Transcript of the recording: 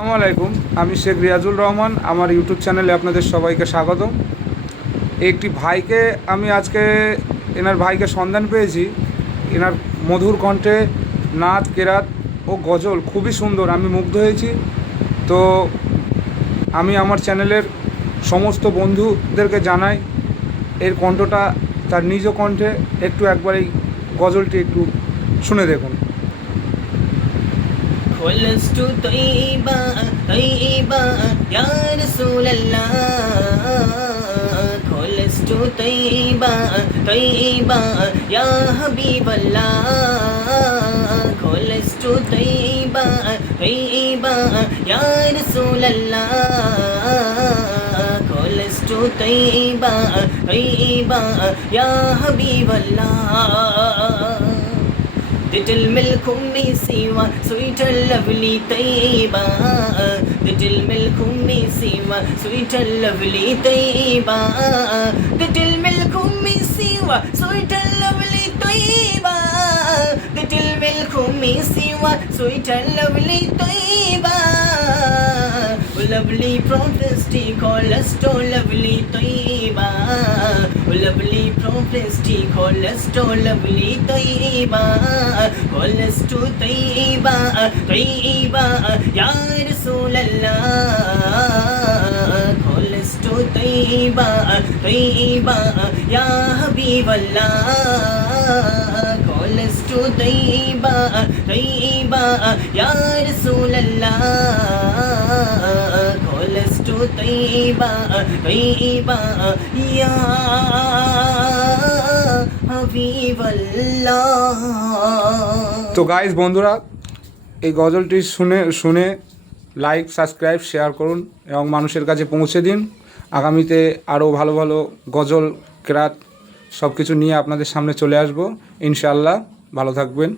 আসসালামু আলাইকুম, আমি শেখ রিয়াজুল রহমান। আমার ইউটিউব চ্যানেলে আপনাদের সবাইকে স্বাগত। একটি ভাইকে আমি আজকে এনার ভাইকে সন্ধান পেয়েছি। এনার মধুর কণ্ঠে নাচ, কেরাত ও গজল খুবই সুন্দর, আমি মুগ্ধ হয়েছি। তো আমি আমার চ্যানেলের সমস্ত বন্ধুদেরকে জানাই এর কণ্ঠটা তার নিজ কণ্ঠে একবার এই গজলটি একটু শুনে দেখুন। خلصت طيبا طيبا يا رسول الله خلصت طيبا طيبا يا حبيب الله خلصت طيبا طيبا يا رسول الله خلصت طيبا طيبا يا حبيب الله Little milk me siwa, sweet and lovely taiba. Little milk me siwa, sweet and lovely taiba. Little milk me siwa, sweet and lovely taiba. Little milk me siwa, sweet and lovely taiba. Lovely prophecy, call us to lovely taiba. Lovely prophecy, call us to lovely taiba. Call us to taiba, taiba, ya Rasulallah. Call us to taiba, taiba, ya Habiballah. Call us to taiba, taiba, ya Rasulallah. Call us to taiba, taiba, ya Habiballah. তো guys বন্ধুরা, এই গজলটি শুনে like, subscribe, share করুন এবং মানুষের কাছে পৌঁছে দিন। আগামীতে আরও ভালো ভালো গজল, কেরাত সব কিছু নিয়ে আপনাদের সামনে চলে আসবো ইনশাআল্লাহ। ভালো থাকবেন।